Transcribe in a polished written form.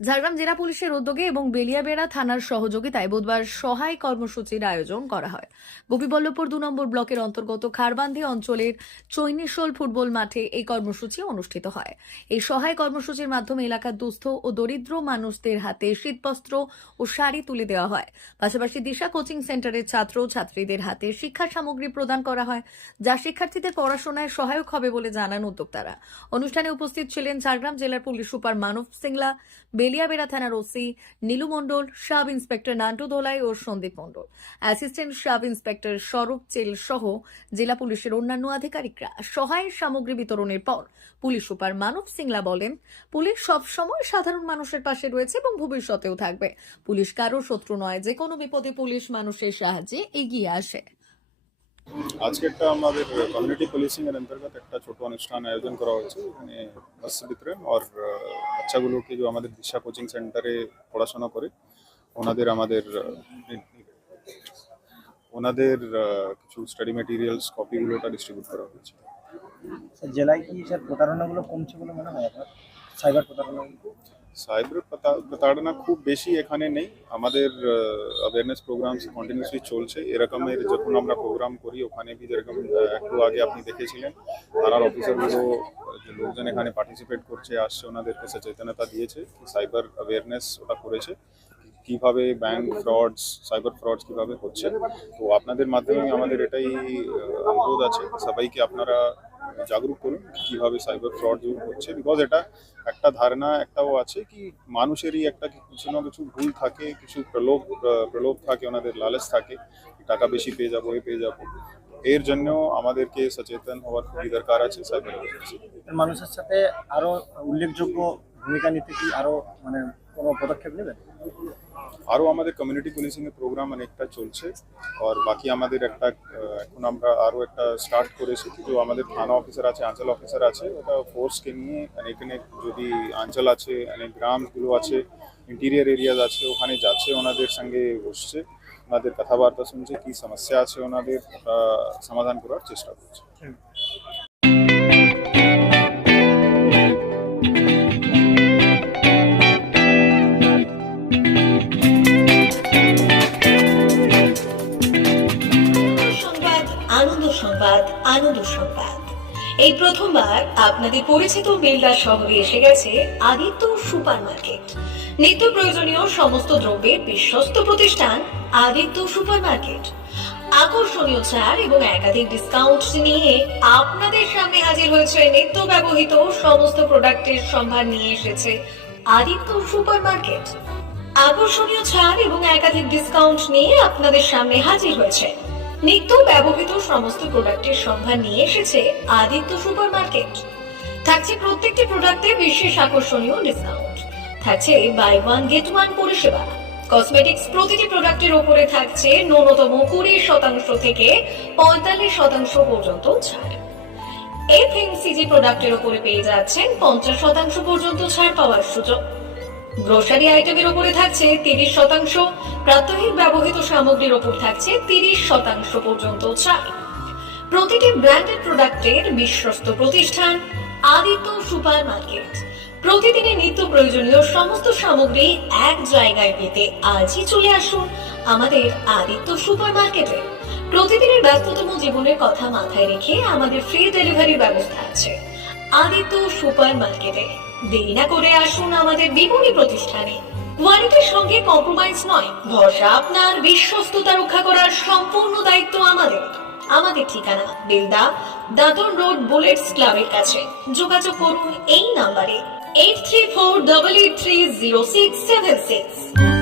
ঝাড়গ্রাম জেলা পুলিশের উদ্যোগে এবং বেলিয়াবেড়া থানার সহযোগিতায় বুধবার সহায় কর্মসূচির আয়োজন করা হয়। গোপীবল্লভপুর ২ নম্বর ব্লকের অন্তর্গত খারবান্ধি অঞ্চলের চৈনিশোল ফুটবল মাঠে এই কর্মসূচি অনুষ্ঠিত হয়। এই সহায় কর্মসূচির মাধ্যমে এলাকার দুস্থ ও দরিদ্র মানুষদের হাতে শীতবস্ত্র ও শাড়ি তুলে দেওয়া হয়। পাশাপাশি দিশা কোচিং সেন্টারের ছাত্র ছাত্রীদের হাতে শিক্ষা সামগ্রী প্রদান করা হয়, যা শিক্ষার্থীদের পড়াশোনায় সহায়ক হবে বলে জানান উদ্যোক্তারা। অনুষ্ঠানে উপস্থিত ছিলেন ঝাড়গ্রাম জেলার পুলিশ সুপার মানব সিংলা, বেলিয়াবেড়া থানার ওসি নীলু মণ্ডল, সাব ইন্সপেক্টর নান্টু দোলাই ও সন্দীপ মণ্ডল, অ্যাসিস্ট্যান্ট সাব ইন্সপেক্টর স্বরূপ চেল সহ জেলা পুলিশের অন্যান্য আধিকারিকরা। সহায় সামগ্রী বিতরণের পর পুলিশ সুপার মানব সিংলা বলেন, পুলিশ সব সময় সাধারণ মানুষের পাশে রয়েছে এবং ভবিষ্যতেও থাকবে। পুলিশ কারো শত্রু নয়, যে কোনো বিপদে পুলিশ মানুষের সাহায্যে এগিয়ে আসে। আজকে একটা আমাদের কমিউনিটি পুলিশিং এর অন্তর্গত একটা ছোট অনুষ্ঠান আয়োজন করা হয়েছে। এখানে বস্ত্র বিতরণ আর বাচ্চাগুলোকে যে আমাদের দিশা কোচিং সেন্টারে পড়াশোনা করে ওনাদের কিছু স্টাডি ম্যাটেরিয়ালস কপিগুলোটা ডিস্ট্রিবিউট করা হয়েছে। জেলায় কি স্যার প্রতারণাগুলো কমছে বলে মনে হয় আপনার? সাইবার প্রতারণা খুব বেশি এখানে নেই। আমাদের অ্যাওয়ারনেস প্রোগ্রামস কন্টিনিউসলি চলছে। এরকমের যখন আমরা প্রোগ্রাম করি ওখানে भी যেরকম একটু আগে আপনি দেখেছিলেন থানার অফিসারগুলো যে লোকজন এখানে পার্টিসিপেট করছে আসছে, ওনাদেরকে সচেতনতা দিয়েছে, সাইবার অ্যাওয়ারনেস ওটা করেছে কিভাবে ব্যাংক ফ্রডস, সাইবার ফ্রডস কিভাবে হচ্ছে। তো আপনাদের মাধ্যমে আমাদের এটাই অনুরোধ আছে সবাইকে আপনারা জাগরুক করুন কিভাবে সাইবার ফ্রড হচ্ছে। বিকজ এটা একটা ধারণা একটাও আছে কি মানুষেরই একটা কিছু না কিছু ভুল থাকে, কিছু প্রলোভ থাকে, ওনাদের লালচ থাকে, টাকা বেশি পেয়ে যাবো পেয়ে যাবো। এর জন্য আমাদেরকে সচেতন হওয়ার খুবই দরকার আছে। সাইবার মানুষের সাথে আরো উল্লেখযোগ্য ভূমিকা নিতে কি আরো কোনো পদক্ষেপ নেবেন? আরও আমাদের কমিউনিটি পুলিশিং এর প্রোগ্রাম অনেকটা চলছে। আর বাকি আমাদের একটা এখন আমরা আরও একটা স্টার্ট করেছি কিন্তু আমাদের থানা অফিসার আছে, অঞ্চল অফিসার আছে, ওটা ফোর্সকে নিয়ে এখানে যদি অঞ্চল আছে, অনেক গ্রামগুলো আছে, ইন্টিরিয়ার এরিয়াজ আছে, ওখানে যাচ্ছে, ওনাদের সঙ্গে বসছে, ওনাদের কথাবার্তা শুনছে, কি সমস্যা আছে ওনাদের সমাধান করার চেষ্টা করছে। আনন্দ সংবাদ, আনন্দ সংবাদ। এই প্রথমবার আপনাদের পরিচিত বেলদা শহরে এসে গেছে আদিত্য সুপার মার্কেট। নিত্য প্রয়োজনীয় সমস্ত দ্রব্যের বিশ্বস্ত প্রতিষ্ঠান আদিত্য সুপার মার্কেট। আকর্ষণীয় ছাড় এবং একাধিক ডিসকাউন্ট নিয়ে আপনাদের সামনে হাজির হয়েছে। নিত্য ব্যবহৃত সমস্ত প্রোডাক্টের সম্ভার নিয়ে এসেছে আদিত্য সুপার মার্কেট। আকর্ষণীয় ছাড় এবং একাধিক ডিসকাউন্ট নিয়ে আপনাদের সামনে হাজির হয়েছে। নিত্য ব্যবহৃত সমস্ত প্রোডাক্টের সম্ভার নিয়ে এসেছে আদিত্য সুপার মার্কেট। থাকছে প্রত্যেকটি প্রোডাক্টে বিশেষ আকর্ষণীয় ডিসকাউন্ট, থাকছে বাই ওয়ান গেট ওয়ান পরিষেবা। কসমেটিক্স প্রতিটি প্রোডাক্টের উপরে থাকছে ন্যূনতম 20% থেকে 45% পর্যন্ত ছাড়। এফএমসিজি প্রোডাক্টের উপরে পেয়ে যাচ্ছেন 50% পর্যন্ত ছাড় পাওয়ার সুযোগ। গ্রোসারি আইটেমের উপরে থাকছে 30%, প্রাত্যহিক ব্যবহৃত সামগ্রীর উপর থাকছে 30% পর্যন্ত ছাড়। প্রতিটি ব্র্যান্ডেড প্রোডাক্টের বিশ্বস্ত প্রতিষ্ঠান আদিত্য সুপার মার্কেট। প্রতিদিনের নিত্য প্রয়োজনীয় সমস্ত সামগ্রী এক জায়গায় পেতে আজই চলে আসুন আমাদের আদিত্য সুপার মার্কেটে। প্রতিদিনের ব্যস্ততম জীবনের কথা মাথায় রেখে আমাদের ফ্রি ডেলিভারির ব্যবস্থা আছে আদিত্য সুপার মার্কেটে। দেরি না করে আসুন আমাদের বিপণী প্রতিষ্ঠানে। কোয়ালিটির সঙ্গে কম্প্রোমাইজ নয়, ভরসা আপনার, বিশ্বস্ততা রক্ষা করার সম্পূর্ণ দায়িত্ব আমাদের। আমাদের ঠিকানা বেলদা, দাদন রোড, বুলেটস ক্লাবের কাছে। যোগাযোগ করুন এই নাম্বারে 8348830676।